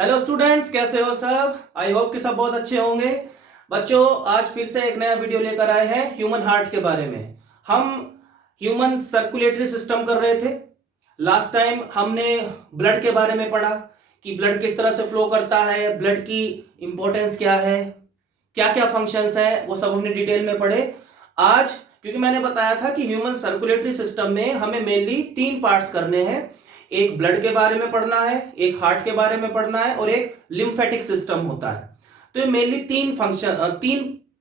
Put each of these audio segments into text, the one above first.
Hello students, कैसे हो सब। आई होप कि सब बहुत अच्छे होंगे। बच्चों, आज फिर से एक नया वीडियो लेकर आए हैं ह्यूमन हार्ट के बारे में। हम ह्यूमन सर्कुलेटरी सिस्टम कर रहे थे। लास्ट टाइम हमने ब्लड के बारे में पढ़ा कि ब्लड किस तरह से फ्लो करता है, ब्लड की इंपॉर्टेंस क्या है, क्या क्या फंक्शंस हैं, वो सब हमने डिटेल में पढ़े। आज क्योंकि मैंने बताया था कि ह्यूमन सर्कुलेटरी सिस्टम में हमें मेनली 3 पार्ट्स करने हैं। एक ब्लड के बारे में पढ़ना है, एक हार्ट के बारे में पढ़ना है और एक लिम्फेटिक सिस्टम होता है। तो ये मेनली 3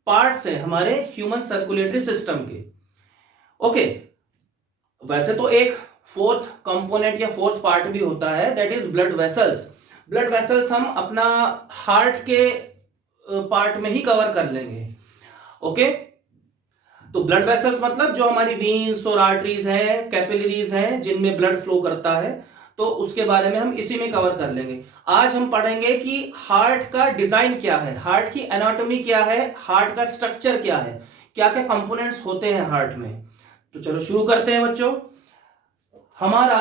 पार्ट्स हैं हमारे ह्यूमन सर्कुलेटरी सिस्टम के। ओके, वैसे तो एक फोर्थ कंपोनेंट या फोर्थ पार्ट भी होता है, that is blood vessels. Blood vessels हम अपना हार्ट के पार्ट में ही कवर कर लेंगे। ओके, तो ब्लड वेसल्स मतलब जो हमारी वीन्स और आर्टरीज हैं, कैपिलरीज हैं, जिनमें ब्लड फ्लो करता है, तो उसके बारे में हम इसी में कवर कर लेंगे। आज हम पढ़ेंगे कि हार्ट का डिजाइन क्या है, हार्ट की एनाटॉमी क्या है, हार्ट का स्ट्रक्चर क्या है, क्या क्या कंपोनेंट्स होते हैं हार्ट में। तो चलो शुरू करते हैं बच्चों। हमारा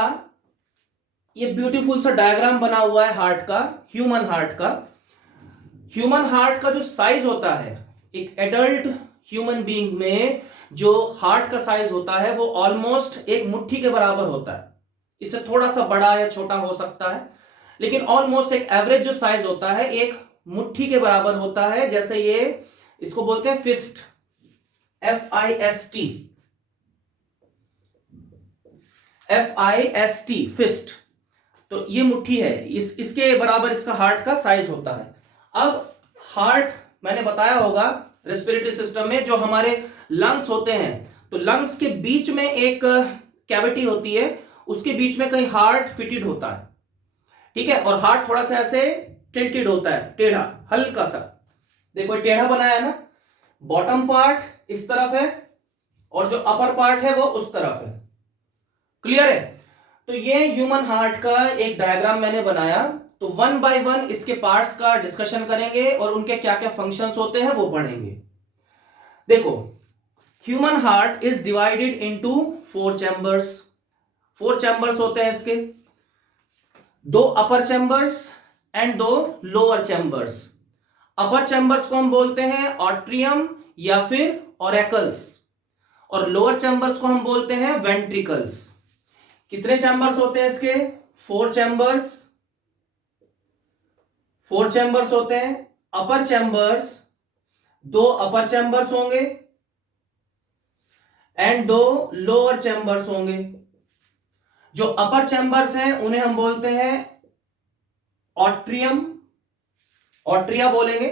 ये ब्यूटीफुल सा डायग्राम बना हुआ है हार्ट का, ह्यूमन हार्ट का। ह्यूमन हार्ट का जो साइज होता है, एक एडल्ट ह्यूमन बीइंग में जो हार्ट का साइज होता है वो ऑलमोस्ट एक मुट्ठी के बराबर होता है। इससे थोड़ा सा बड़ा या छोटा हो सकता है, लेकिन ऑलमोस्ट एक एवरेज जो साइज होता है एक मुट्ठी के बराबर होता है। जैसे ये इसको बोलते हैं फिस्ट, FIST, FIST, फिस्ट। तो ये मुट्ठी है, इसके बराबर इसका हार्ट का साइज होता है। अब हार्ट मैंने बताया होगा रेस्पिरेटरी सिस्टम में जो हमारे लंग्स होते हैं, तो लंग्स के बीच में एक कैविटी होती है, उसके बीच में कहीं हार्ट फिटेड होता है, ठीक है। और हार्ट थोड़ा सा ऐसे टिल्टेड होता है, टेढ़ा हल्का सा। देखो टेढ़ा बनाया है ना, बॉटम पार्ट इस तरफ है और जो अपर पार्ट है वो उस तरफ है। क्लियर है। तो ये ह्यूमन हार्ट का एक डायग्राम मैंने बनाया। तो 1 बाय 1 इसके पार्ट्स का डिस्कशन करेंगे और उनके क्या क्या फंक्शंस होते हैं वो पढ़ेंगे। देखो, human heart is divided into 4 chambers. 4 chambers होते हैं इसके, 2 upper chambers and 2 lower chambers. Upper chambers को हम बोलते हैं ऑट्रियम या फिर ऑरेकल्स, और लोअर चैम्बर्स को हम बोलते हैं वेंट्रिकल्स। कितने चैम्बर्स होते हैं इसके? 4 चैम्बर्स। 4 चैम्बर्स होते हैं। अपर चैम्बर्स, 2 अपर चैम्बर्स होंगे एंड 2 लोअर चैम्बर्स होंगे। जो अपर चैम्बर्स हैं उन्हें हम बोलते हैं ऑट्रियम, ऑट्रिया बोलेंगे।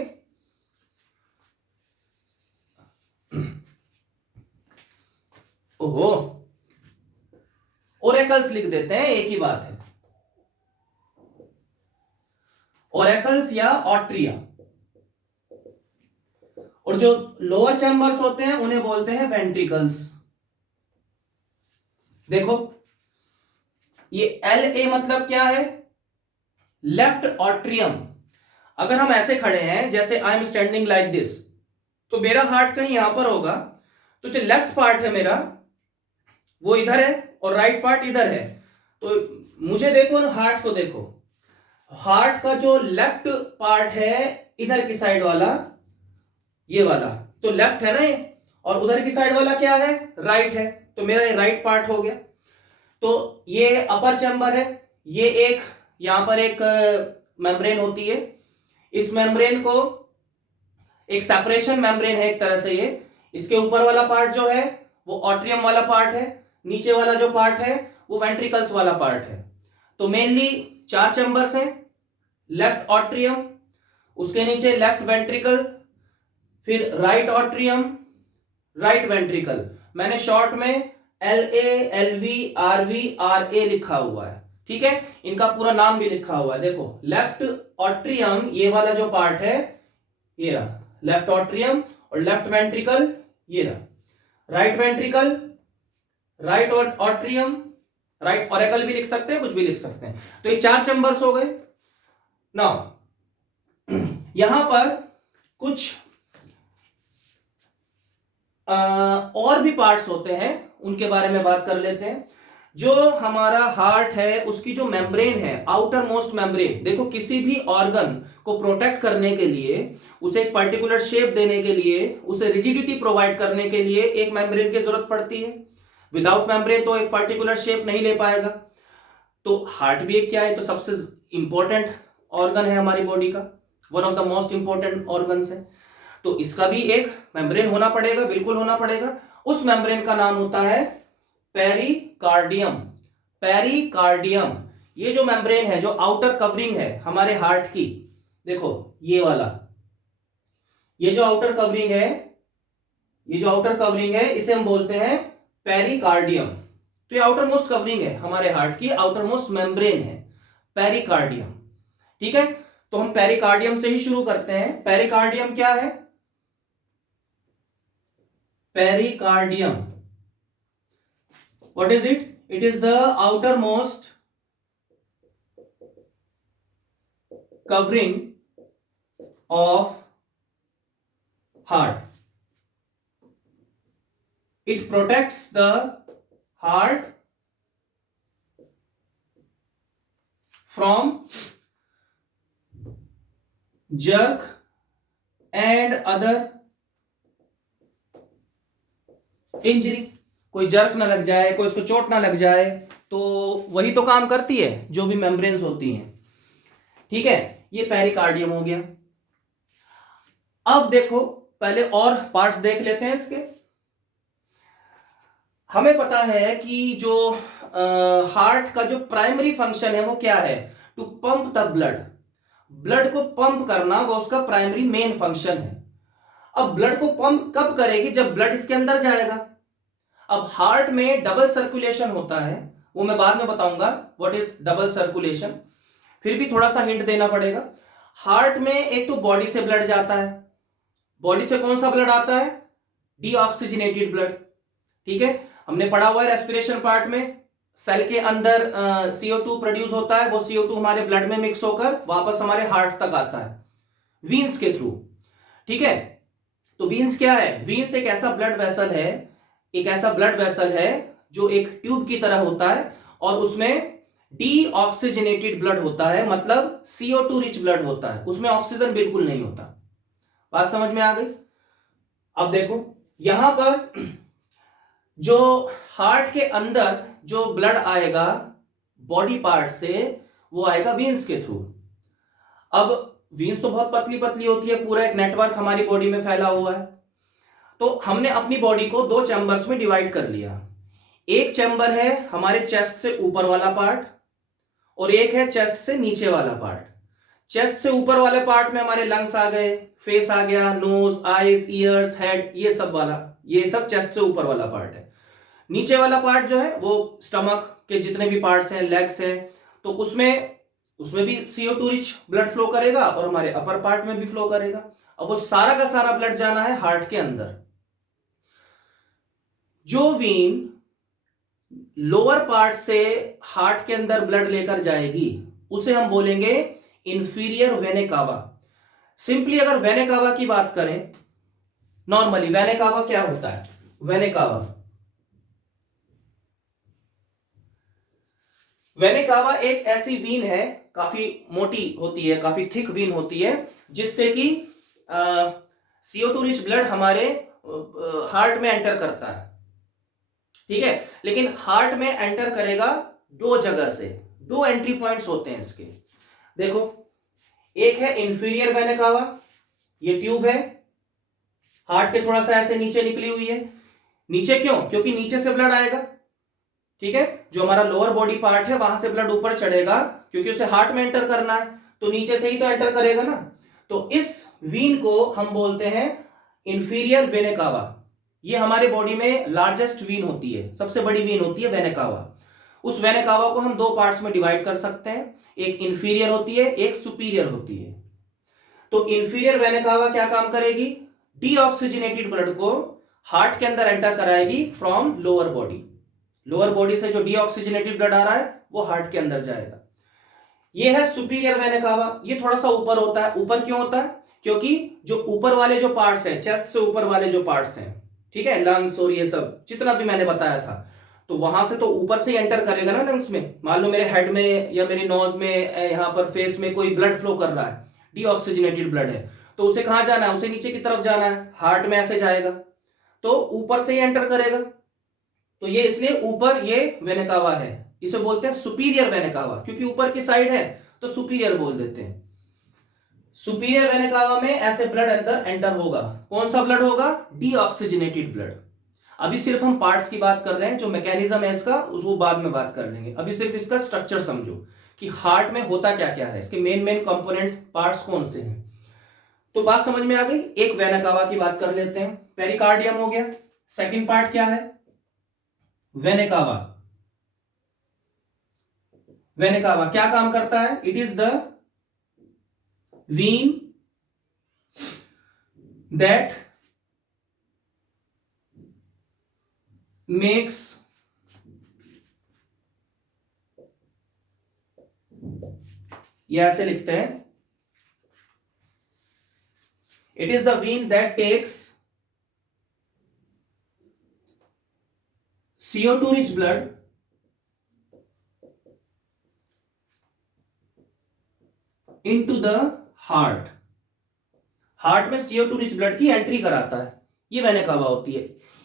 ओहो, ओरेकल्स लिख देते हैं, एक ही बात है, ओरेकल्स या ऑट्रिया। और जो लोअर चैम्बर्स होते हैं उन्हें बोलते हैं वेंट्रिकल्स। देखो, ये LA मतलब क्या है? Left atrium. अगर हम ऐसे खड़े हैं, जैसे I am standing like this, तो मेरा हार्ट कहीं यहां पर होगा। तो जो लेफ्ट पार्ट है मेरा वो इधर है और राइट पार्ट इधर है। तो मुझे देखो ना, हार्ट को देखो, हार्ट का जो लेफ्ट पार्ट है इधर की साइड वाला, ये वाला तो लेफ्ट है ना ये, और उधर की साइड वाला क्या है? राइट है। तो मेरा ये राइट पार्ट हो गया। तो ये अपर चैम्बर है। ये एक यहां पर एक मेम्ब्रेन होती है। इस मेम्ब्रेन को एक सेपरेशन मेम्ब्रेन है एक तरह से। ये इसके ऊपर वाला पार्ट जो है वो ऑट्रियम वाला पार्ट है, नीचे वाला जो पार्ट है वो वेंट्रिकल्स वाला पार्ट है। तो मेनली 4 चैम्बर्स हैं। लेफ्ट ऑट्रियम, उसके नीचे लेफ्ट वेंट्रिकल, फिर राइट ऑट्रियम, राइट वेंट्रिकल। मैंने शॉर्ट में LA, LV, RV, RA लिखा हुआ है, ठीक है। इनका पूरा नाम भी लिखा हुआ है। देखो, लेफ्ट ऑट्रियम ये वाला जो पार्ट है, ये रहा लेफ्ट ऑट्रियम, और लेफ्ट वेंट्रिकल ये रहा right ventricle, right atrium, right oracle भी लिख सकते हैं, कुछ भी लिख सकते हैं। तो ये 4 चैम्बर्स हो गए। नाउ यहां पर कुछ और भी पार्ट्स होते हैं, उनके बारे में बात कर लेते हैं। जो हमारा हार्ट है उसकी जो मेम्ब्रेन है, आउटर मोस्ट मेम्ब्रेन, देखो किसी भी ऑर्गन को प्रोटेक्ट करने के लिए, उसे एक पर्टिकुलर शेप देने के लिए, उसे रिजिडिटी प्रोवाइड करने के लिए एक मेम्ब्रेन की जरूरत पड़ती है। विदाउट मेम्ब्रेन तो एक पर्टिकुलर शेप नहीं ले पाएगा। तो हार्ट भी एक क्या है, तो सबसे इंपॉर्टेंट ऑर्गन है हमारी बॉडी का, one of the most important organs है। तो इसका भी एक मेम्ब्रेन होना पड़ेगा, बिल्कुल होना पड़ेगा। उस मेम्ब्रेन का नाम होता है पेरिकार्डियम। पेरिकार्डियम, ये जो मेम्ब्रेन है, जो आउटर कवरिंग है हमारे हार्ट की, देखो ये वाला, ये जो आउटर कवरिंग है, ये जो आउटर कवरिंग है इसे हम बोलते हैं पेरिकार्डियम। तो ये आउटर मोस्ट कवरिंग है हमारे हार्ट की, आउटर मोस्ट मेम्ब्रेन है पेरिकार्डियम। ठीक है, तो हम पेरिकार्डियम से ही शुरू करते हैं। पेरिकार्डियम क्या है? Pericardium, what is it? It is the outermost covering of heart. It protects the heart from jerk and other injury. कोई जर्क ना लग जाए, कोई उसको चोट ना लग जाए, तो वही तो काम करती है जो भी मेम्ब्रेन्स होती हैं। ठीक है, ये पेरिकार्डियम हो गया। अब देखो, पहले और पार्ट्स देख लेते हैं इसके। हमें पता है कि जो हार्ट का जो प्राइमरी फंक्शन है वो क्या है? To pump the blood. Blood को पंप करना वो उसका प्राइमरी मेन फंक्शन है। अब ब्लड को पंप कब करेगी? जब ब्लड इसके अंदर जाएगा। अब हार्ट में डबल सर्कुलेशन होता है, वो मैं बाद में बताऊंगा व्हाट इज डबल सर्कुलेशन। फिर भी थोड़ा सा हिंट देना पड़ेगा। हार्ट में एक तो बॉडी से ब्लड जाता है। बॉडी से कौन सा ब्लड आता है? Deoxygenated blood. ठीक है, हमने पढ़ा हुआ है रेस्पिरेशन पार्ट में, सेल के अंदर CO2 प्रोड्यूस होता है, वो CO2 हमारे ब्लड में मिक्स होकर वापस हमारे हार्ट तक आता है वीन्स के थ्रू। ठीक है, तो वीन्स क्या है? वीन्स एक ऐसा ब्लड वेसल है, एक ऐसा ब्लड वेसल है जो एक ट्यूब की तरह होता है और उसमें डीऑक्सीजनेटेड ब्लड होता है, मतलब CO2 रिच ब्लड होता है, उसमें ऑक्सीजन बिल्कुल नहीं होता। बात समझ में आ गई? अब देखो यहां पर जो हार्ट के अंदर जो ब्लड आएगा बॉडी पार्ट से, वो आएगा वीन्स के थ्रू। अब वीन्स तो बहुत पतली पतली होती है, पूरा एक नेटवर्क हमारी बॉडी में फैला हुआ है। तो हमने अपनी बॉडी को दो चैम्बर्स में डिवाइड कर लिया। एक चैम्बर है हमारे चेस्ट से ऊपर वाला पार्ट और एक है चेस्ट से नीचे वाला पार्ट। चेस्ट से ऊपर वाले पार्ट में हमारे लंग्स आ गए, फेस आ गया, नोज, आईज, ईयर्स, हेड, ये सब वाला, ये सब चेस्ट से ऊपर वाला पार्ट है। नीचे वाला पार्ट जो है वो स्टमक के जितने भी पार्ट्स हैं, लेग्स हैं, तो उसमें भी CO2 रिच ब्लड फ्लो करेगा और हमारे अपर पार्ट में भी फ्लो करेगा। अब वो सारा का सारा ब्लड जाना है हार्ट के अंदर। जो वीन लोअर पार्ट से हार्ट के अंदर ब्लड लेकर जाएगी उसे हम बोलेंगे इंफीरियर वेना कावा। सिंपली अगर वेना कावा की बात करें, नॉर्मली वेना कावा क्या होता है? वेना कावा एक ऐसी वीन है, काफी मोटी होती है, काफी थिक वीन होती है, जिससे कि CO2 रिच ब्लड हमारे हार्ट में एंटर करता है। ठीक है, लेकिन हार्ट में एंटर करेगा दो जगह से, दो एंट्री पॉइंट्स होते हैं इसके। देखो, एक है इंफीरियर वेना कावा, ये ट्यूब है हार्ट के थोड़ा सा ऐसे नीचे निकली हुई है। नीचे क्यों? क्योंकि नीचे से ब्लड आएगा। ठीक है, जो हमारा लोअर बॉडी पार्ट है वहां से ब्लड ऊपर चढ़ेगा, क्योंकि उसे हार्ट में एंटर करना है, तो नीचे से ही तो एंटर करेगा ना। तो इस वीन को हम बोलते हैं इंफीरियर वेना कावा। ये हमारे बॉडी में लार्जेस्ट वीन होती है, सबसे बड़ी वीन होती है वेना कावा। उस वेना कावा को हम दो पार्ट्स में डिवाइड कर सकते हैं, एक इंफीरियर होती है, एक सुपीरियर होती है। तो इंफीरियर वेना कावा क्या काम करेगी? डीऑक्सीजनेटेड ब्लड को हार्ट के अंदर एंटर कराएगी from lower body. Lower body से जो डीऑक्सीजनेटेड ब्लड आ रहा है वो हार्ट के अंदर जाएगा। ये है सुपीरियर वेना कावा, ये थोड़ा सा ऊपर होता है। ऊपर क्यों होता है? क्योंकि जो ऊपर वाले जो पार्ट्स हैं, चेस्ट से ऊपर वाले जो पार्ट्स हैं, ठीक है, लंग्स और ये सब जितना भी मैंने बताया था, तो वहां से तो ऊपर से एंटर करेगा ना लंग्स में। मान लो मेरे हेड में या मेरी नोज में, यहाँ पर फेस में कोई ब्लड फ्लो कर रहा है, डीऑक्सीजनेटेड ब्लड है, तो उसे कहां जाना है, उसे नीचे की तरफ जाना है, हार्ट में ऐसे जाएगा, तो ऊपर से ही एंटर करेगा। तो ये इसलिए ऊपर ये वेना कावा है, इसे बोलते हैं सुपीरियर वेना कावा, क्योंकि ऊपर की साइड है तो सुपीरियर बोल देते हैं। सुपीरियर वेना कावा में ऐसे ब्लड अंदर एंटर होगा। कौन सा ब्लड होगा, डीऑक्सीजनेटेड ब्लड। अभी सिर्फ हम पार्ट्स की बात कर रहे हैं, जो मैकेनिज्म है इसका वो बाद में बात कर लेंगे। अभी सिर्फ इसका स्ट्रक्चर समझो कि हार्ट में होता क्या क्या है, इसके मेन मेन कंपोनेंट्स पार्ट्स कौन से हैं। तो बात समझ में आ गई। एक वेना कावा की बात कर लेते हैं, पेरिकार्डियम हो गया। सेकंड पार्ट क्या है, वेना कावा। वेना कावा क्या काम करता है, it is the vein that makes ये ऐसे लिखते हैं, it is the vein that takes CO2 rich blood into the heart। Heart में CO2 रिच ब्लड की एंट्री कराता है, ये वेना कावा होती है।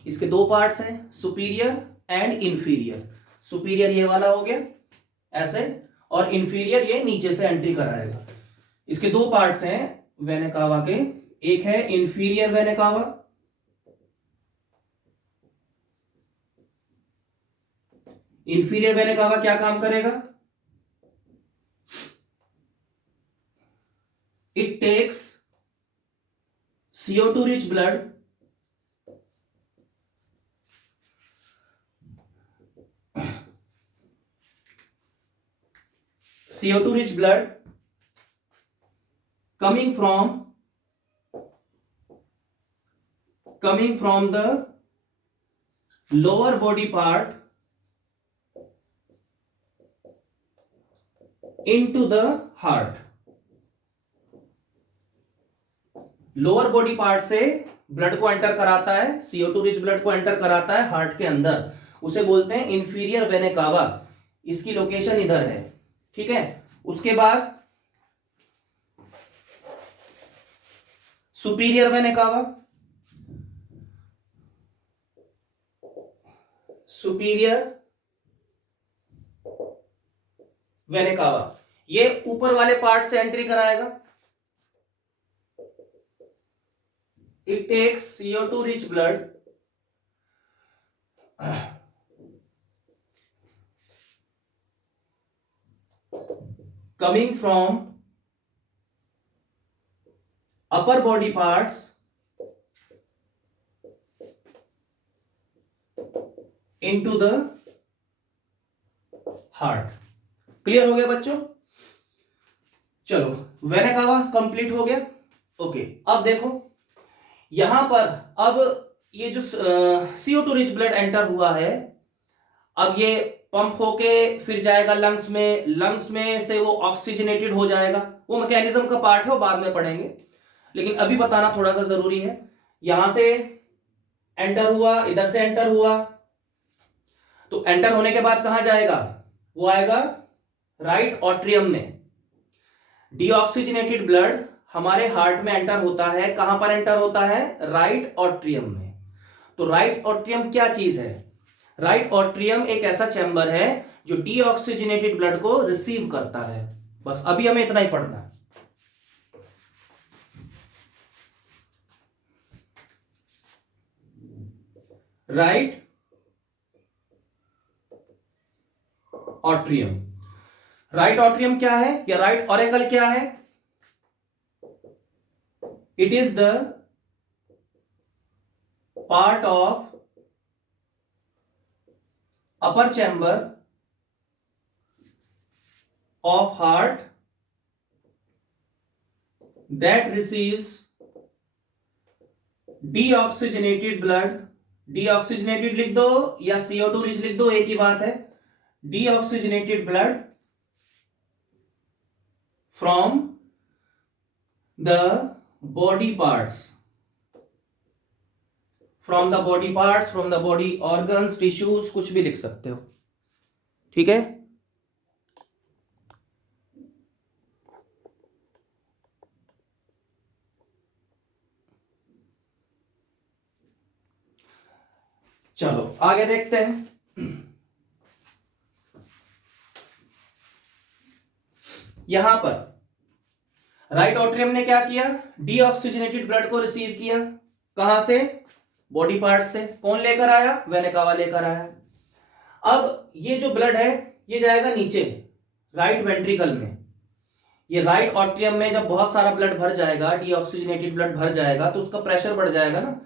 इसके दो पार्ट्स हैं, सुपीरियर एंड इंफीरियर। सुपीरियर ये वाला हो गया ऐसे, और इंफीरियर ये नीचे से एंट्री कराएगा। इसके दो पार्ट्स हैं वेना कावा के, एक है inferior vena cava, inferior vena cava क्या काम करेगा, it takes CO2 rich blood CO2 rich blood coming from the lower body part into the heart। Lower body part से ब्लड को एंटर कराता है, CO2 रिच ब्लड को enter कराता है हार्ट के अंदर, उसे बोलते हैं इंफीरियर वेना कावा। इसकी लोकेशन इधर है, ठीक है। उसके बाद superior vena cava, superior vena cava ये ऊपर वाले पार्ट से एंट्री कराएगा। It takes CO2 rich blood coming from upper body parts into the heart। Clear हो गया बच्चों? चलो वेना कावा कंप्लीट हो गया। ओके, अब देखो यहां पर, अब ये जो CO2 रिच ब्लड एंटर हुआ है, अब ये पंप होके फिर जाएगा लंग्स में, लंग्स में से वो ऑक्सीजनेटेड हो जाएगा। वो मैकेनिज्म का पार्ट है, वो बाद में पढ़ेंगे, लेकिन अभी बताना थोड़ा सा जरूरी है। यहां से एंटर हुआ, इधर से एंटर हुआ, तो एंटर होने के बाद कहां जाएगा, वो आएगा राइट ऑट्रियम में। डीऑक्सीजनेटेड ब्लड हमारे हार्ट में एंटर होता है, कहां पर एंटर होता है, राइट ऑट्रियम में। तो राइट ऑट्रियम क्या चीज है, राइट ऑट्रियम एक ऐसा चैम्बर है जो डीऑक्सीजनेटेड ब्लड को रिसीव करता है। बस अभी हमें इतना ही पढ़ना है। राइट ऑट्रियम, राइट ऑट्रियम क्या है, या राइट ऑरेकल क्या है, it is the part of upper chamber of heart that receives deoxygenated blood। deoxygenated लिख दो या CO2 रिच लिख दो, एक ही बात है। deoxygenated blood from the body parts, from the body parts, from the body organs, tissues, कुछ भी लिख सकते हो। ठीक है, चलो आगे देखते हैं। यहां पर राइट ऑट्रियम ने क्या किया, डीऑक्सीजनेटेड ब्लड को रिसीव किया। कहां से, बॉडी पार्ट से। कौन लेकर आया, वेनेकावा लेकर आया। अब ये जो ब्लड है ये जाएगा नीचे राइट वेंट्रिकल में। ये राइट ऑट्रियम में जब बहुत सारा ब्लड भर जाएगा, डीऑक्सीजनेटेड ब्लड भर जाएगा, तो उसका प्रेशर बढ़ जाएगा ना।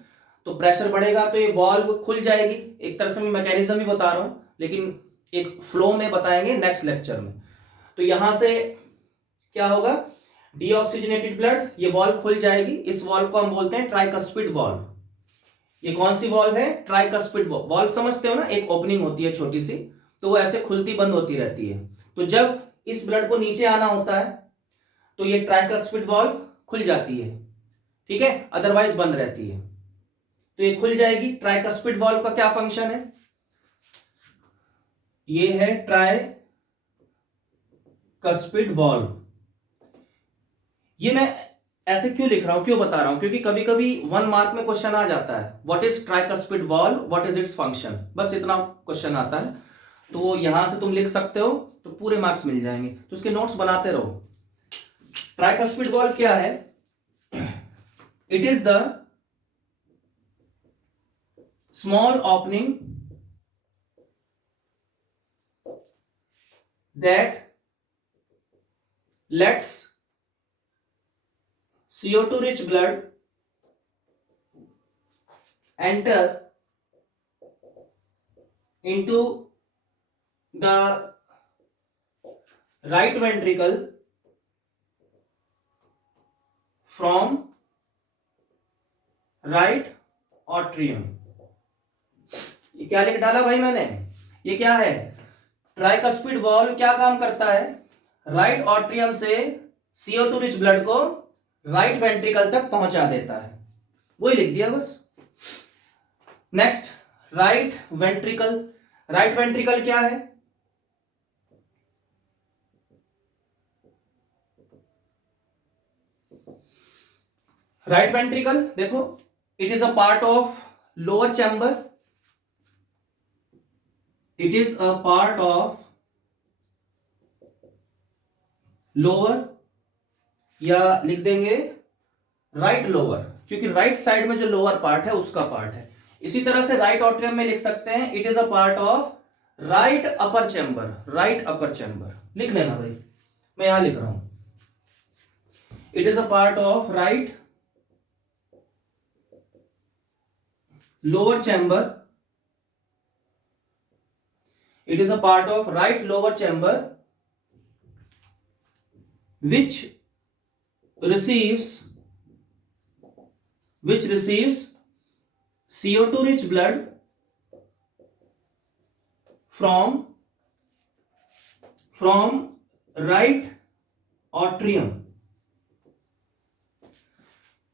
तो प्रेशर बढ़ेगा तो ये वॉल्व खुल जाएगी। एक तरह से मैं मैकेनिज्म ही बता रहा हूं, लेकिन एक फ्लो में बताएंगे नेक्स्ट लेक्चर में। तो यहां से क्या होगा, डीऑक्सीजनेटेड ब्लड, ये वॉल्व खुल जाएगी। इस वॉल्व को हम बोलते हैं ट्राइकस्पिड वॉल्व। ये कौन सी वॉल्व है, ट्राइकस्पिड वॉल्व। समझते हो ना, एक ओपनिंग होती है छोटी सी, तो वो ऐसे खुलती बंद होती रहती है। तो जब इस ब्लड को नीचे आना होता है तो ये ट्राइकस्पिड वॉल्व खुल जाती है, ठीक है, अदरवाइज बंद रहती है। तो ये खुल जाएगी। ट्राइकस्पिड वॉल्व का क्या फंक्शन है, ये है ट्राइकस्पिड वॉल्व। ये मैं ऐसे क्यों लिख रहा हूं, क्यों बता रहा हूं, क्योंकि कभी कभी 1 मार्क में क्वेश्चन आ जाता है, what is tricuspid valve, what is its function, बस इतना क्वेश्चन आता है। तो वो यहां से तुम लिख सकते हो तो पूरे मार्क्स मिल जाएंगे, तो उसके नोट्स बनाते रहो। ट्राइकस्पिड वॉल्व क्या है, it is the small opening that lets CO2 rich blood enter into the right ventricle from right atrium। ये क्या लिख डाला भाई मैंने, ये क्या है, ट्राइकस्पिड वॉल्व क्या काम करता है, राइट ऑट्रियम से CO2 रिच ब्लड को राइट वेंट्रिकल तक पहुंचा देता है। वही लिख दिया बस। Next, right ventricle. Right ventricle क्या है, राइट वेंट्रिकल देखो, it is a part of lower chamber, it is a part of lower, या लिख देंगे राइट लोअर, क्योंकि राइट साइड में जो लोअर पार्ट है उसका पार्ट है। इसी तरह से राइट ऑट्रियम में लिख सकते हैं, it is a part of right upper chamber, right upper chamber लिख लेना भाई, मैं यहां लिख रहा हूं, it is a part of right lower chamber, it is a part of right lower chamber which receives CO2 rich blood from right atrium।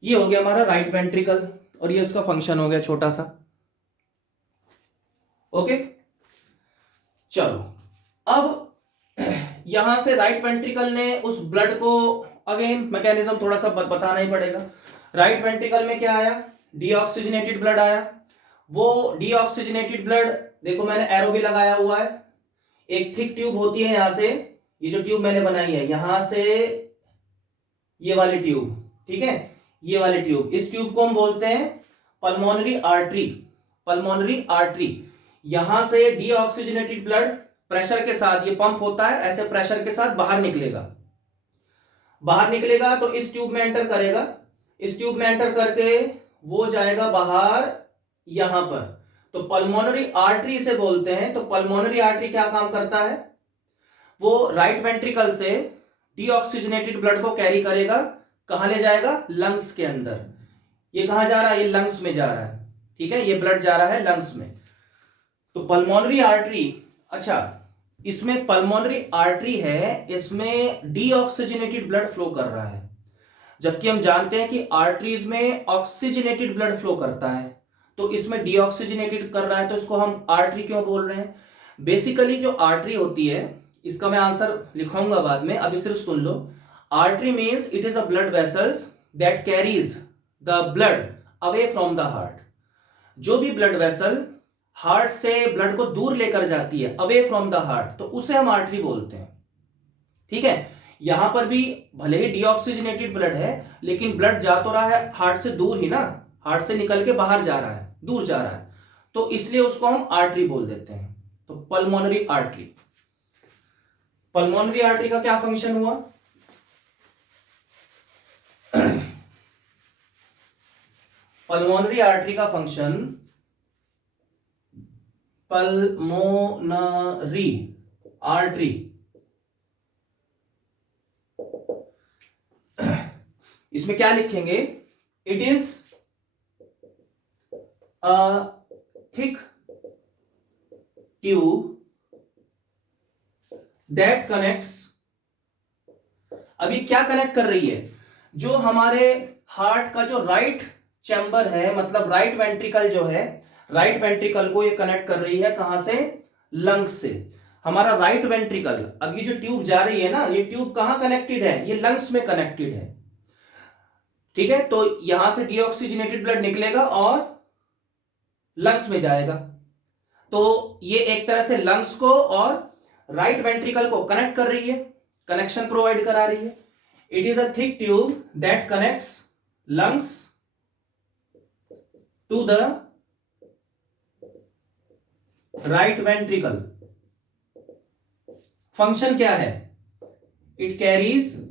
ये हो गया हमारा राइट वेंट्रिकल, और ये उसका फंक्शन हो गया छोटा सा। ओके, चलो अब यहां से राइट वेंट्रिकल ने उस ब्लड को, अगेन मैकेनिज्म थोड़ा सा बताना ही पड़ेगा। राइट वेंट्रिकल में क्या आया, डीऑक्सीजनेटेड ब्लड आया। वो डीऑक्सीजनेटेड ब्लड देखो मैंने एरो भी लगाया हुआ है, एक थिक ट्यूब होती है यहां से, ये जो ट्यूब मैंने बनाई है यहां से ये वाली ट्यूब, ठीक है, ये वाली ट्यूब, इस ट्यूब को हम बोलते हैं पल्मोनरी आर्टरी। पल्मोनरी आर्टरी, यहां से डीऑक्सीजनेटेड ब्लड प्रेशर के साथ, ये पंप होता है ऐसे, प्रेशर के साथ बाहर निकलेगा। बाहर निकलेगा तो इस ट्यूब में एंटर करेगा, इस ट्यूब में एंटर करके वो जाएगा बाहर यहां पर, तो पल्मोनरी आर्टरी से बोलते हैं। तो पल्मोनरी आर्टरी क्या काम करता है, वो राइट वेंट्रिकल से डीऑक्सीजनेटेड ब्लड को कैरी करेगा, कहां ले जाएगा, लंग्स के अंदर। ये कहां जा रहा है, ये लंग्स में जा रहा है, ठीक है, ये ब्लड जा रहा है लंग्स में। तो पल्मोनरी आर्टरी, अच्छा इसमें पल्मोनरी आर्टरी है, इसमें डीऑक्सीजनेटेड ब्लड फ्लो कर रहा है, जबकि हम जानते हैं कि आर्टरीज में ऑक्सीजनेटेड ब्लड फ्लो करता है। तो इसमें डीऑक्सीजनेटेड कर रहा है, तो इसको हम आर्टरी क्यों बोल रहे हैं? बेसिकली जो आर्टरी होती है, इसका मैं आंसर लिखाऊंगा बाद में, अभी सिर्फ सुन लो। Artery means it is a blood vessels that carries the blood away from the heart. जो भी ब्लड वेसल हार्ट से ब्लड को दूर लेकर जाती है, अवे फ्रॉम द हार्ट, तो उसे हम आर्टरी बोलते हैं। ठीक है, यहां पर भी भले ही डीऑक्सीजनेटेड ब्लड है, लेकिन ब्लड जा तो रहा है हार्ट से दूर ही ना, हार्ट से निकल के बाहर जा रहा है, दूर जा रहा है, तो इसलिए उसको हम आर्टरी बोल देते हैं। तो पल्मोनरी आर्टरी। पल्मोनरी आर्टरी का क्या फंक्शन हुआ? पल्मोनरी आर्टरी का फंक्शन, पल्मोनरी आर्टरी, इसमें क्या लिखेंगे? It is a thick tube that connects. अभी क्या कनेक्ट कर रही है? जो हमारे हार्ट का जो राइट चैम्बर है, मतलब राइट वेंट्रिकल जो है, राइट वेंट्रिकल को ये कनेक्ट कर रही है कहां से? लंग्स से। हमारा राइट वेंट्रिकल, अब ये जो ट्यूब जा रही है ना, ये ट्यूब कहां कनेक्टेड है? ये लंग्स में कनेक्टेड है। ठीक है, तो यहां से डीऑक्सीजनेटेड ब्लड निकलेगा और लंग्स में जाएगा। तो ये एक तरह से लंग्स को और राइट वेंट्रिकल को कनेक्ट कर रही है, कनेक्शन प्रोवाइड करा रही है। It is a thick tube that connects lungs to the right ventricle. Function क्या है? It carries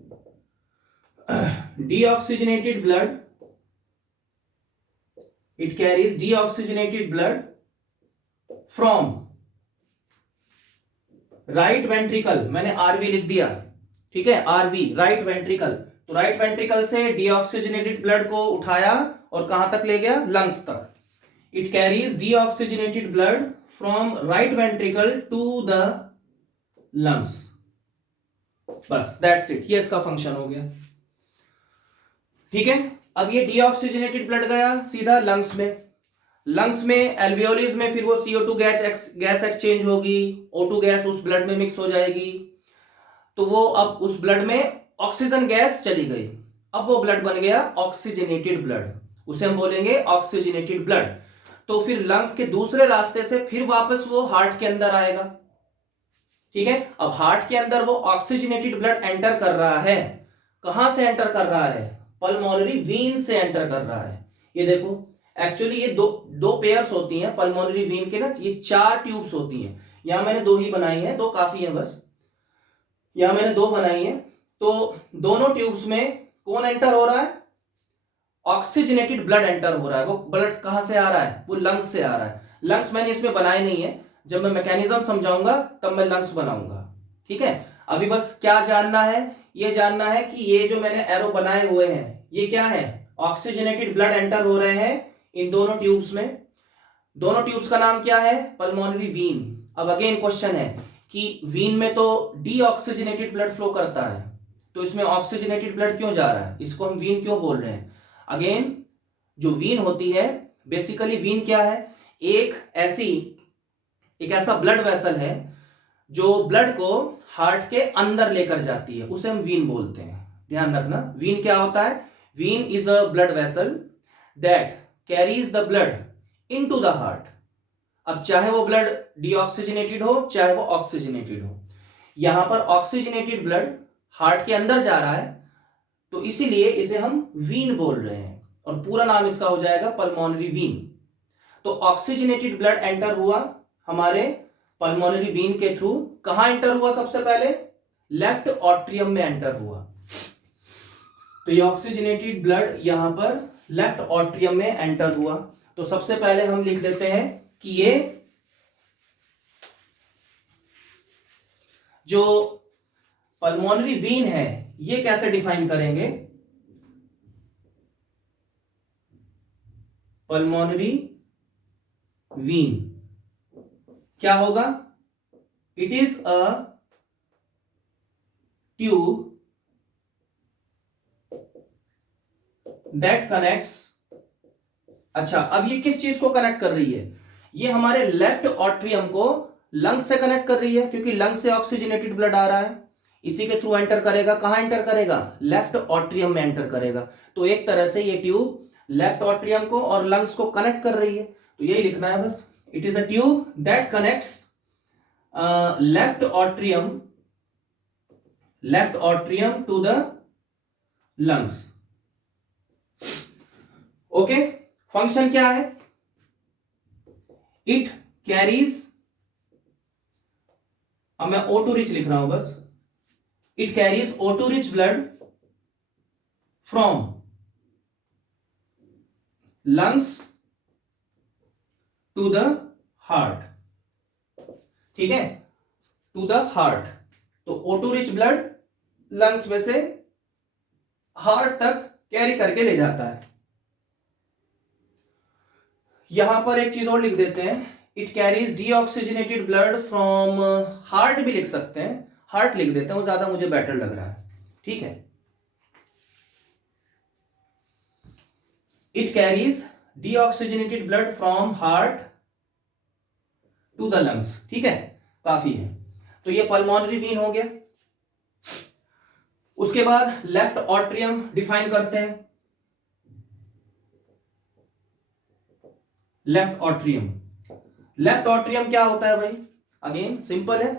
deoxygenated blood, it carries deoxygenated blood from right ventricle, मैंने आरवी लिख दिया, ठीक है, आरवी राइट वेंट्रिकल। तो राइट वेंट्रिकल से डीऑक्सीजनेटेड ब्लड को उठाया और कहां तक ले गया? लंग्स तक। It carries deoxygenated blood from right ventricle to the lungs. बस दैट्स इट, ये इसका फंक्शन हो गया। ठीक है, अब ये डीऑक्सीजनेटेड ब्लड गया सीधा लंग्स में, लंग्स में एल्वियोलिस में फिर वो CO2 गैस एक्सचेंज होगी, O2 गैस उस ब्लड में मिक्स हो जाएगी, तो वो अब उस ब्लड में ऑक्सीजन गैस चली गई, अब वो ब्लड बन गया ऑक्सीजनेटेड ब्लड, उसे हम बोलेंगे ऑक्सीजनेटेड ब्लड। तो फिर लंग्स के दूसरे रास्ते से फिर वापस वो हार्ट के अंदर आएगा। ठीक है, अब हार्ट के अंदर वो ऑक्सीजनेटेड ब्लड एंटर कर रहा है, कहां से एंटर कर रहा है? पल्मोनरी वीन से एंटर कर रहा है। ये देखो, एक्चुअली ये दो पेयर्स होती हैं पल्मोनरी वीन के ना, ये 4 ट्यूब्स होती हैं। यहां मैंने 2 ही बनाई हैं, 2 काफी है बस, यहां मैंने 2 बनाई हैं। तो दोनों ट्यूब्स में कौन एंटर हो रहा है? ऑक्सीजनेटेड ब्लड एंटर हो रहा है। वो ब्लड कहां से आ रहा है? वो लंग्स से आ रहा है। लंग्स मैंने इसमें बनाए नहीं है, जब मैं मैकेनिज्म समझाऊंगा तब मैं लंग्स बनाऊंगा। ठीक है, अभी बस क्या जानना है? ये जानना है कि ये जो मैंने एरो बनाए हुए हैं ये क्या है? ऑक्सीजनेटेड ब्लड एंटर हो रहे हैं इन दोनों ट्यूब्स में। दोनों ट्यूब्स का नाम क्या है? Pulmonary Wien. अब अगेन क्वेश्चन है कि वीन में तो डीऑक्सीजनेटेड ब्लड फ्लो करता है, तो इसमें ऑक्सीजनेटेड ब्लड क्यों जा रहा है? इसको हम वीन क्यों बोल रहे हैं? अगेन, जो वीन होती है, बेसिकली वीन क्या है? एक ऐसा ब्लड वेसल है जो ब्लड को हार्ट के अंदर लेकर जाती है, उसे हम वीन बोलते हैं। ध्यान रखना, वीन क्या होता है? Vein is a blood vessel that carries the blood into the heart. अब चाहे वो ब्लड डीऑक्सीजनेटेड हो चाहे वो ऑक्सीजनेटेड हो, यहां पर ऑक्सीजनेटेड ब्लड हार्ट के अंदर जा रहा है, तो इसीलिए इसे हम वीन बोल रहे हैं, और पूरा नाम इसका हो जाएगा पल्मोनरी वीन। तो ऑक्सीजनेटेड ब्लड एंटर हुआ हमारे पल्मोनरी वीन के थ्रू। कहां एंटर हुआ? सबसे पहले लेफ्ट ऑट्रियम में एंटर हुआ। तो ये ऑक्सीजनेटेड ब्लड यहां पर लेफ्ट ऑट्रियम में एंटर हुआ। तो सबसे पहले हम लिख देते हैं कि ये जो पल्मोनरी वीन है ये कैसे डिफाइन करेंगे? पल्मोनरी वीन क्या होगा? It is a tube that connects अच्छा, अब ये किस चीज को कनेक्ट कर रही है? ये हमारे लेफ्ट ऑट्रियम को लंग्स से कनेक्ट कर रही है, क्योंकि लंग से ऑक्सीजनेटेड ब्लड आ रहा है, इसी के थ्रू एंटर करेगा। कहां एंटर करेगा? लेफ्ट ऑट्रियम में एंटर करेगा। तो एक तरह से ये ट्यूब लेफ्ट ऑट्रियम को और लंग्स को कनेक्ट कर रही है। तो यही लिखना है बस, it is a tube that connects left atrium to the lungs. Okay, function क्या है? इट कैरीज, अब मैं O2 रिच लिख रहा हूं बस, it carries O2 rich blood from lungs to the heart. ठीक है, टू द हार्ट। तो O2 रिच ब्लड लंग्स में से हार्ट तक कैरी करके ले जाता है। यहां पर एक चीज और लिख देते हैं, it carries deoxygenated blood from, heart भी लिख सकते हैं, हार्ट लिख देते हैं, वो ज्यादा मुझे बेटर लग रहा है। ठीक है, it carries deoxygenated blood from heart to the lungs. ठीक है, काफी है। तो ये पल्मोनरी वीन हो गया। उसके बाद लेफ्ट ऑट्रियम डिफाइन करते हैं। लेफ्ट ऑट्रियम क्या होता है भाई? अगेन सिंपल है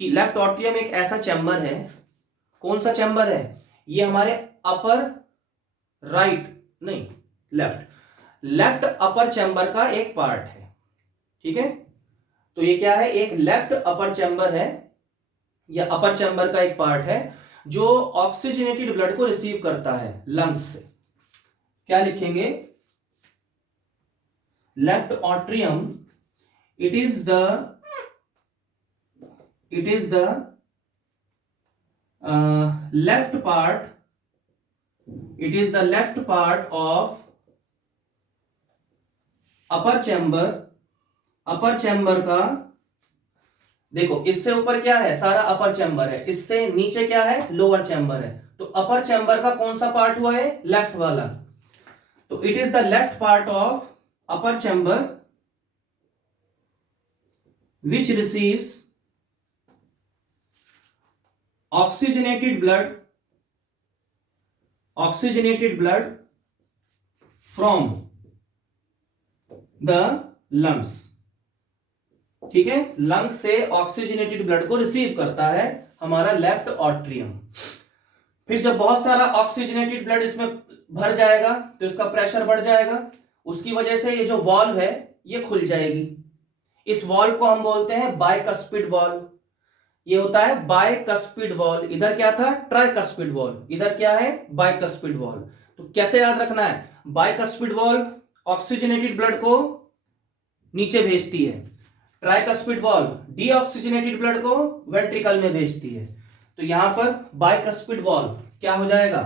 कि लेफ्ट ऑट्रियम एक ऐसा चैम्बर है। कौन सा चैम्बर है? ये हमारे अपर राइट, नहीं लेफ्ट अपर चैम्बर का एक पार्ट है। ठीक है, तो ये क्या है? एक लेफ्ट अपर चैम्बर है, या अपर चैम्बर का एक पार्ट है जो ऑक्सीजनेटेड ब्लड को रिसीव करता है लंग्स से। क्या लिखेंगे? Left atrium, it is the left part, it is the left part of upper chamber का, देखो इससे ऊपर क्या है? सारा अपर चैम्बर है, इससे नीचे क्या है? लोअर चैम्बर है। तो अपर चैम्बर का कौन सा पार्ट हुआ है? लेफ्ट वाला। तो it is the left part of upper chamber which receives oxygenated blood from the lungs। ठीक है, लंग से ऑक्सीजनेटेड ब्लड को रिसीव करता है हमारा लेफ्ट ऑट्रियम। फिर जब बहुत सारा ऑक्सीजनेटेड ब्लड इसमें भर जाएगा तो इसका प्रेशर बढ़ जाएगा, उसकी वजह से ये जो वॉल्व है ये खुल जाएगी। इस वॉल्व को हम बोलते हैं बाइकस्पिड वॉल्व। ये होता है बाइकस्पिड वॉल्व। इधर क्या था? Tricuspid valve. इधर क्या है? Bicuspid valve. तो कैसे याद रखना है? बाइकस्पिड वॉल्व ऑक्सीजनेटेड ब्लड को नीचे भेजती है, ट्राइकस्पिड वॉल्व डीऑक्सीजनेटेड ब्लड को वेंट्रिकल में भेजती है। तो यहां पर बाइकस्पिड वॉल्व क्या हो जाएगा?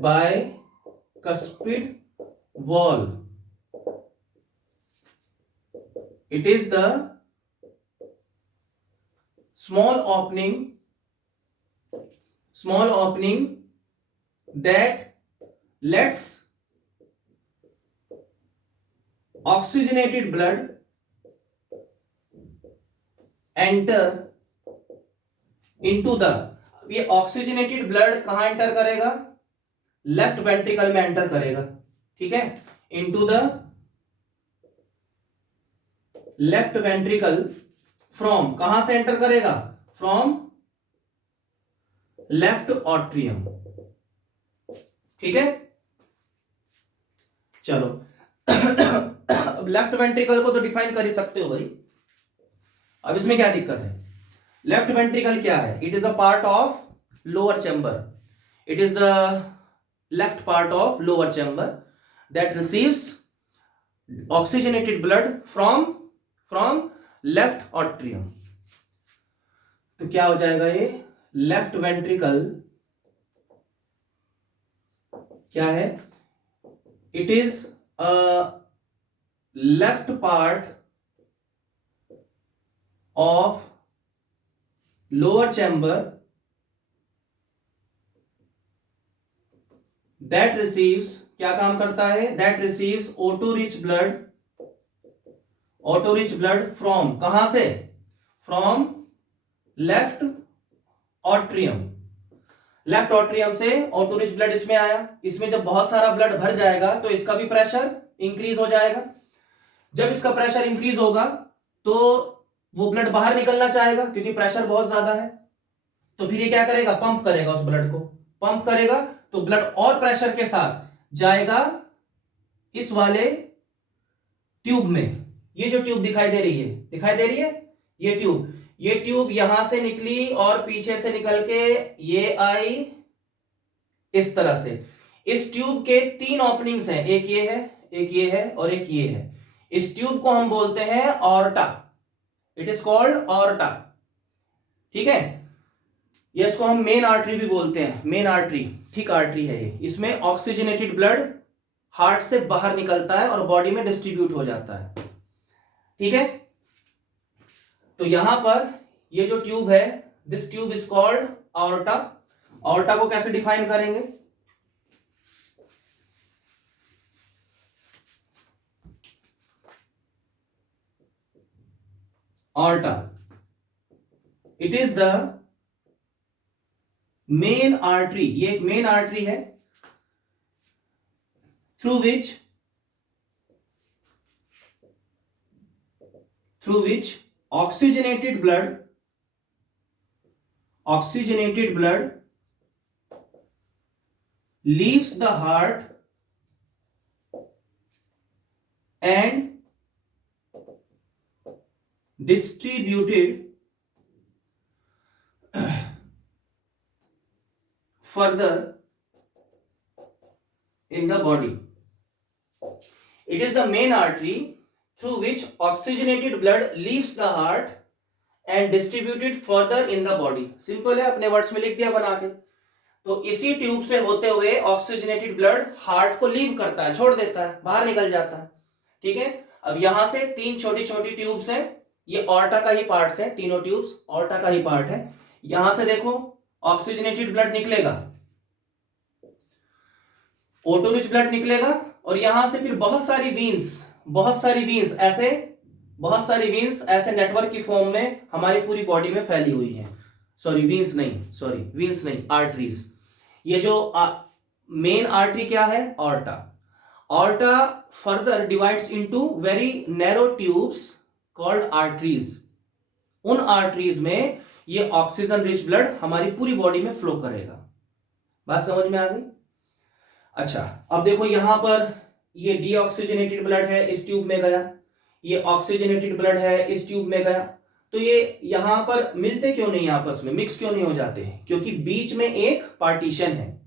Bicuspid valve, it is the small opening that lets oxygenated blood enter into the, ये ऑक्सीजनेटेड ब्लड कहां एंटर करेगा? लेफ्ट वेंट्रिकल में एंटर करेगा। ठीक है, into the left ventricle, from, कहां से एंटर करेगा? From left atrium. ठीक है, चलो अब लेफ्ट वेंट्रिकल को तो डिफाइन कर ही सकते हो भाई, अब इसमें क्या दिक्कत है? लेफ्ट वेंट्रिकल क्या है? It is a part of lower chamber, it is the left part of lower chamber that receives oxygenated blood from left atrium. तो क्या हो जाएगा ये? लेफ्ट वेंट्रिकल क्या है? It is a left part of lower chamber that receives, क्या काम करता है, that receives O2 rich blood, O2 rich blood from, कहां से, from left atrium, left atrium से O2 रिच ब्लड इसमें आया, इसमें जब बहुत सारा ब्लड भर जाएगा तो इसका भी प्रेशर इंक्रीज हो जाएगा, जब इसका प्रेशर इंक्रीज होगा तो वो ब्लड बाहर निकलना चाहेगा क्योंकि प्रेशर बहुत ज्यादा है, तो फिर ये क्या करेगा, पंप करेगा, उस ब्लड को पंप करेगा, तो ब्लड और प्रेशर के साथ जाएगा इस वाले ट्यूब में, ये जो ट्यूब दिखाई दे रही है, दिखाई दे रही है ये ट्यूब, ये ट्यूब यहां से निकली और पीछे से निकल के ये आई इस तरह से, इस ट्यूब के 3 ओपनिंग्स हैं, एक ये है, एक ये है और एक ये है, इस ट्यूब को हम बोलते हैं aorta, it is called aorta, ठीक है। ये इसको हम मेन आर्टरी भी बोलते हैं, मेन आर्टरी, थिक आर्टरी है ये, इसमें ऑक्सीजनेटेड ब्लड हार्ट से बाहर निकलता है और बॉडी में डिस्ट्रीब्यूट हो जाता है, ठीक है। तो यहां पर ये जो ट्यूब है, this tube is called aorta, aorta को कैसे डिफाइन करेंगे, aorta, it is the main artery, ये एक मेन आर्टरी है through which oxygenated blood leaves the heart and distributed further in the body. It is the main artery through which oxygenated blood leaves the heart and distributed further in the body. Simple है, अपने words में लिख दिया बना के, तो इसी tube से होते हुए ऑक्सीजनेटेड ब्लड हार्ट को लीव करता है, छोड़ देता है, बाहर निकल जाता है, ठीक है। अब यहां से 3 छोटी छोटी ट्यूब्स हैं, ये ऑर्टा का ही पार्ट्स है, तीनों ट्यूब्स ऑर्टा का ही पार्ट है, यहां से देखो ऑक्सीजनेटेड ब्लड निकलेगा, O2 रिच ब्लड निकलेगा और यहां से फिर बहुत सारी वीन्स ऐसे नेटवर्क की फॉर्म में हमारी पूरी बॉडी में फैली हुई है, वीन्स नहीं, आर्टरीज। ये जो मेन आर्टरी क्या है, aorta, aorta further divides into very narrow tubes called arteries, उन आर्टरीज में ये ऑक्सीजन रिच ब्लड हमारी पूरी बॉडी में फ्लो करेगा, बात समझ में आ गई। अच्छा, अब देखो यहां पर ये डीऑक्सीजनेटेड ब्लड है, इस ट्यूब में गया, ये ऑक्सीजनेटेड ब्लड है, इस ट्यूब में गया, तो ये यहां पर मिलते क्यों नहीं, आपस में मिक्स क्यों नहीं हो जाते हैं, क्योंकि बीच में एक पार्टीशन है,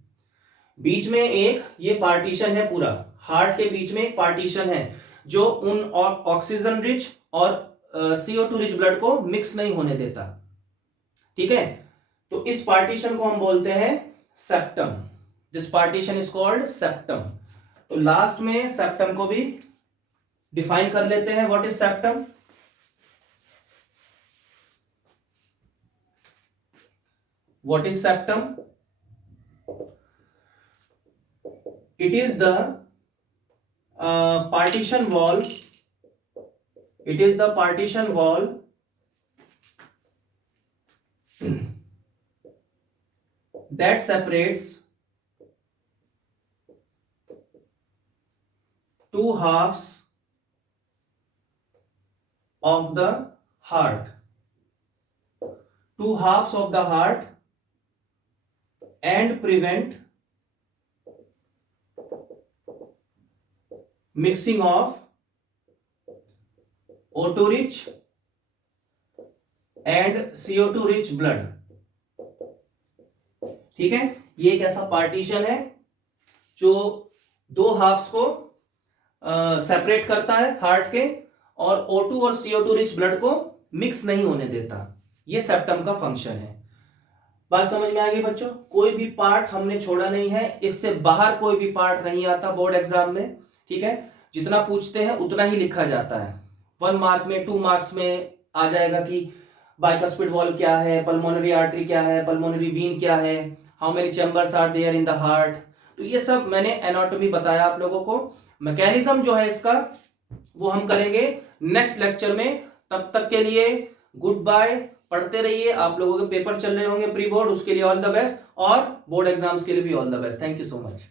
बीच में एक ये पार्टीशन है, पूरा हार्ट के बीच में एक पार्टीशन है जो उन ऑक्सीजन रिच और CO2 रिच ब्लड को मिक्स नहीं होने देता, ठीक है। तो इस पार्टीशन को हम बोलते हैं septum, this partition is called septum. तो लास्ट में सेप्टम को भी डिफाइन कर लेते हैं, what is septum, what is septum, it is the partition wall, it is the partition wall that separates two halves of the heart, two halves of the heart, and prevent mixing of O2 rich and CO2 rich blood, ठीक है। ये एक ऐसा partition है जो दो halves को separate करता है हार्ट के, और O2 और CO2 रिच ब्लड को मिक्स नहीं होने देता, ये सेप्टम का फंक्शन है। बात समझ में आ गई बच्चों, कोई भी पार्ट हमने छोड़ा नहीं है, इससे बाहर कोई भी पार्ट नहीं आता बोर्ड एग्जाम में, ठीक है। जितना पूछते हैं उतना ही लिखा जाता है, 1 मार्क में 2 मार्क्स में आ जाएगा कि बाइकस्पिड वॉल्व क्या है, पल्मोनरी आर्टरी क्या है, पल्मोनरी वीन क्या है, how many chambers are there in the heart, तो तो ये सब मैंने एनाटॉमी बताया आप लोगों को। मैकेनिज्म जो है इसका वो हम करेंगे नेक्स्ट लेक्चर में। तब तक के लिए गुड बाय। पढ़ते रहिए, आप लोगों के पेपर चल रहे होंगे प्री बोर्ड, उसके लिए ऑल द बेस्ट, और बोर्ड एग्जाम्स के लिए भी all the best. Thank you so much.